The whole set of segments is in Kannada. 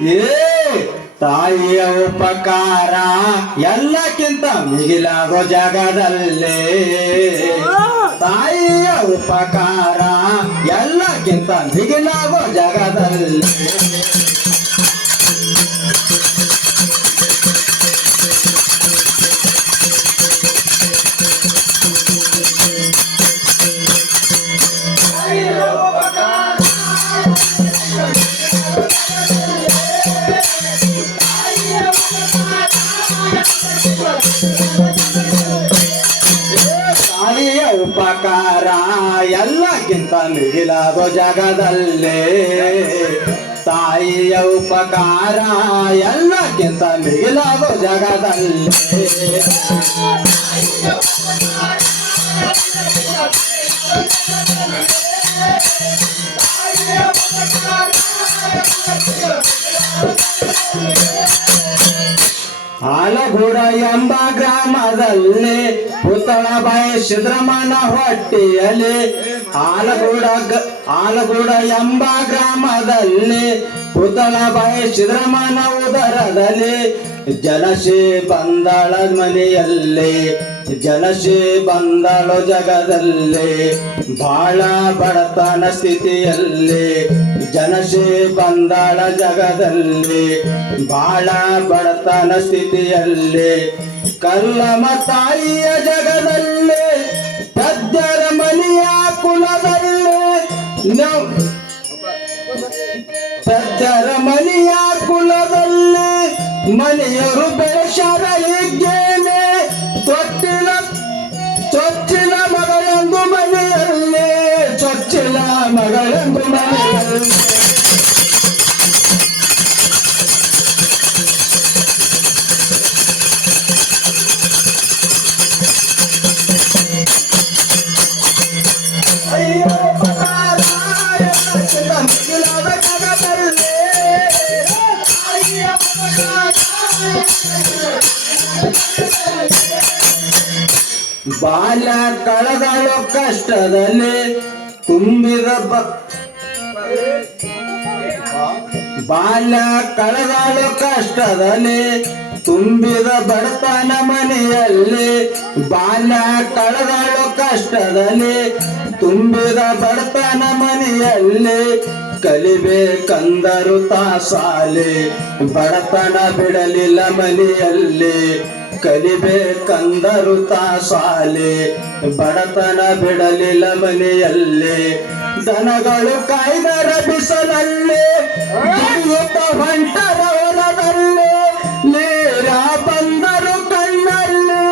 ಏ ತಾಯಿಯ ಉಪಕಾರ ಎಲ್ಲಕ್ಕಿಂತ ಮಿಗಿಲಾಗೋ ಜಗದಲ್ಲಿ. ತಾಯಿಯ ಉಪಕಾರ ಎಲ್ಲಕ್ಕಿಂತ ಮಿಗಿಲಾಗೋ ಜಗದಲ್ಲಿ. ತಾಯಿಯ ಉಪಕಾರ ಎಲ್ಲಕ್ಕಿಂತ ಮಿಗಿಲಾಗೋ ಜಗದಲ್ಲಿ. ತಾಯಿಯ ಉಪಕಾರ ಎಲ್ಲಕ್ಕಿಂತ ಮಿಗಿಲಾಗೋ ಜಗದಲ್ಲಿ. ಆಲಗೂಡ ಎಂಬ ಗ್ರಾಮದಲ್ಲಿ ಪುತಳಬಾಯಿ ಸಿದ್ರಮನ ಹೊಟ್ಟೆಯಲ್ಲಿ. ಆಲಗೂಡ ಎಂಬ ಗ್ರಾಮದಲ್ಲಿ ಪುತಳಬಾಯಿ ಸಿದ್ರಮನ ಉದರದಲ್ಲಿ. ಜಲಶಿ ಬಂದಳ ಮನೆಯಲ್ಲಿ, ಜಲಶಿ ಬಂದಳು ಜಗದಲ್ಲಿ. ಬಾಳ ಬಡತನ ಸ್ಥಿತಿಯಲ್ಲಿ ಜನಶಿ ಬಂದಳ ಜಗದಲ್ಲಿ. ಬಾಳ ಬಡತನ ಸ್ಥಿತಿಯಲ್ಲಿ ಕಲ್ಲಮ ತಾಯಿಯ ಜಗದಲ್ಲಿ. ಪದ್ಯರ ಮನೆಯ ಕುಲದಲ್ಲಿ, ಪದ್ಯರ ಮನೆಯ ಕುಲದಲ್ಲಿ ಮನೆಯರು ಬೆಳೆಸರ ಹೀಗೇನೆ. ಚೊಚ್ಚಿಲ ಮಗಳೆಂದು ಮನೆಯಲ್ಲಿ, ಚೊಚ್ಚಿಲ ಮಗಳೆಂದು ಮನೆಯಲ್ಲಿ. ಬಾಲ್ಯ ಕಳೆದಳು ಕಷ್ಟದಲ್ಲಿ ತುಂಬಿದ ಬಾಲ್ಯ ಕಳೆದಳು ಕಷ್ಟದಲ್ಲಿ ತುಂಬಿದ ಬಡತನ ಮನೆಯಲ್ಲಿ. ಬಾಲ್ಯ ಕಳೆದಳು ಕಷ್ಟದಲ್ಲಿ ತುಂಬಿದ ಬಡತನ ಮನೆಯಲ್ಲಿ. ಕಲಿಬೇಕಂದರು ತಾಸಾಲೆ ಬಡತನ ಬಿಡಲಿಲ್ಲ ಮನೆಯಲ್ಲಿ. ಕಲಿಬೇಕಂದರು ತಾಸಾಲೆ ಬಡತನ ಬಿಡಲಿಲ್ಲ ಮನೆಯಲ್ಲಿ. ದನಗಳು ಕಾಯ್ದರ ಬಿಸಲಲ್ಲಿ, ಹೊಂಟರ ಹೊಲದಲ್ಲಿ. ನೇರ ಬಂದರು ಕಣ್ಣಲ್ಲಿ,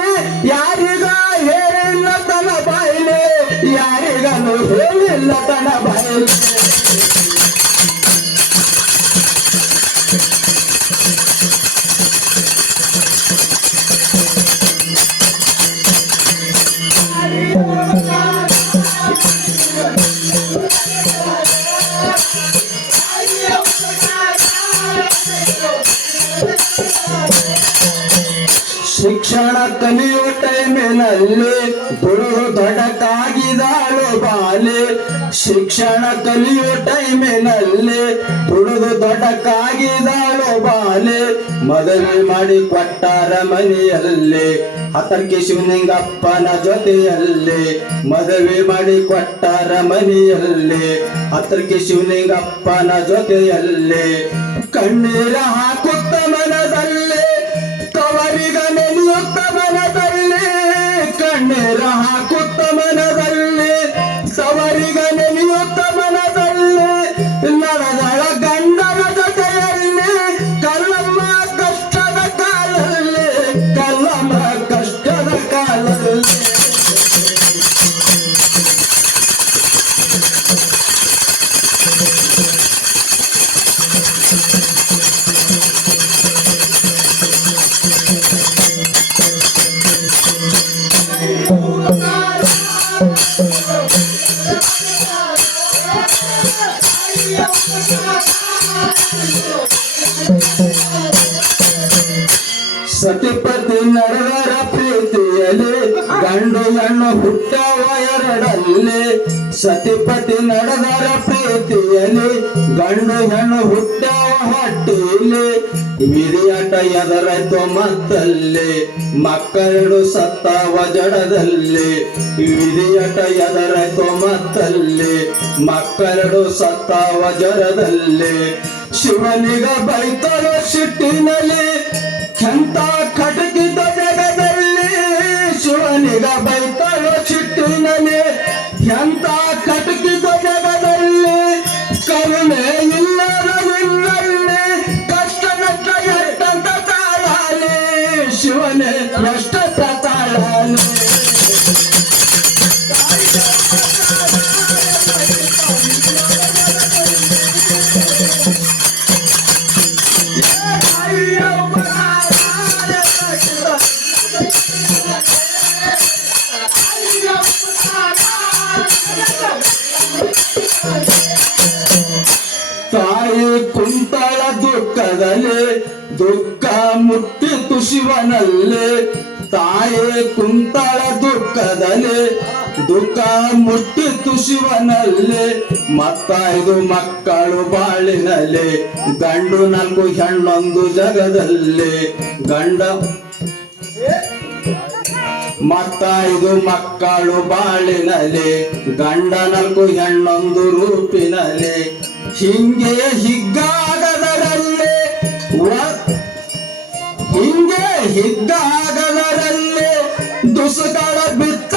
ಯಾರಿಗ ಹೇಳಿಲ್ಲ ತನ ಬಾಯಿಲೆ, ಯಾರಿಗನು ಹೇಳಿಲ್ಲ ತನ ಬಾಯಿಲೆ. ಶಿಕ್ಷಣ ಕಲಿಯುವ ಟೈಮಿನಲ್ಲಿ ದುಡಿದು ದೊಡ್ಡಕ್ಕಾಗಿದಾಳು ಬಾಲೆ. ಶಿಕ್ಷಣ ಕಲಿಯುವ ಟೈಮಿನಲ್ಲಿ ದುಡಿದು ದೊಡ್ಡಕ್ಕಾಗಿದಾಳು ಬಾಲೆ. ಮದುವೆ ಮಾಡಿ ಕೊಟ್ಟಾರ ಮನೆಯಲ್ಲಿ, ಹತರ್ಕಿ ಶಿವಲಿಂಗಪ್ಪನ ಜೊತೆಯಲ್ಲಿ. ಮದುವೆ ಮಾಡಿ ಕೊಟ್ಟಾರ ಮನೆಯಲ್ಲಿ, ಹತರ್ಕಿ ಶಿವಲಿಂಗಪ್ಪನ ಜೊತೆಯಲ್ಲಿ. ಕಣ್ಣೀರ ಹಾಕುತ್ತ ಮನದಲ್ಲಿ, ಕವರಿಗ ನೆನೆಯುತ್ತ ಮನದಲ್ಲಿ. ಕಣ್ಣೀರ ಹಾಕುತ್ತ ಮನದಲ್ಲಿ, ಸವರಿಗ ನೆನೆಯುತ್ತ ಮನದಲ್ಲಿ. ನಡೆದಳ ಗಂಡನ ಜೊತೆಯಲ್ಲಿ, ಕಲ್ಲಮ್ಮ ಕಷ್ಟದ ಕಾಲಲ್ಲಿ, ಕಲ್ಲಮ್ಮ ಕಷ್ಟದ ಕಾಲಲ್ಲಿ. ಸತಿಪತಿ ನಡೆದರ ಪ್ರೀತಿಯಲ್ಲಿ, ಗಂಡು ಹೆಣ್ಣು ಹುಟ್ಟವ ಎರಡಲ್ಲಿ. ಸತಿಪತಿ ನಡೆದರ ಪ್ರೀತಿಯಲ್ಲಿ, ಗಂಡು ಹೆಣ್ಣು ಹುಟ್ಟವ ಹೊಟ್ಟೆಯಲ್ಲಿ. ಕೂಲಿ ವಿರಿಯಾಟ ಎದರಾಯ್ತು ಮತ್ತಲ್ಲಿ ಮಕ್ಕಳೆರಡು ಸತ್ತಾವ ಜಡದಲ್ಲಿ ವಿರಿಯಾಟ ಎದರಾಯ್ತು ಮತ್ತಲ್ಲಿ ಮಕ್ಕಳೆರಡು ಸತ್ತಾವ ಜಡದಲ್ಲಿ ಶಿವನಿಗ ಬೈತರೋ ಸಿಟ್ಟಿನಲ್ಲಿ ಎಂತ ಖಟಕಿದ ಜಗದಲ್ಲಿ ಶಿವನಿಗ ಬೈತರೋ ಸಿಟ್ಟಿನಲ್ಲಿ ಎಂತ ಖಟಕಿದ ಜಗದಲ್ಲಿ ಕರುಣೆ ಇಲ್ಲದ ನಿನ್ನಲ್ಲಿ ಕಷ್ಟ ನಷ್ಟ ಎಷ್ಟಂತ ತಾಳಾಲಿ ಶಿವನೇ ಎಷ್ಟಂತ ತಾಳಾಲಿ ತಾಯಿ ಕುಂತಳ ದುಃಖದಲ್ಲಿ ದುಃಖ ಮುಟ್ಟಿತು ಶಿವನಲ್ಲಿ ತಾಯಿ ಕುಂತಳ ದುಃಖದಲ್ಲಿ ದುಃಖ ಮುಟ್ಟಿತು ಶಿವನಲ್ಲಿ ಮತ್ತೈದು ಮಕ್ಕಳು ಬಾಳಿನಲ್ಲಿ ಗಂಡು ನಾಲ್ಕು ಹೆಣ್ಣೊಂದು ಜಗದಲ್ಲಿ ಗಂಡ ಮತ್ತೈದು ಮಕ್ಕಳು ಬಾಳಿನಲ್ಲಿ ಗಂಡ ನಾಲ್ಕು ಹೆಣ್ಣೊಂದು ರೂಪಿನಲ್ಲಿ ಹಿಂಗೆ ಹಿಗ್ಗಾಗದರಲ್ಲಿ ಹಿಂಗೆ ಹಿಗ್ಗಾಗದರಲ್ಲಿ ದುಸುಗಳ ಬಿತ್ತ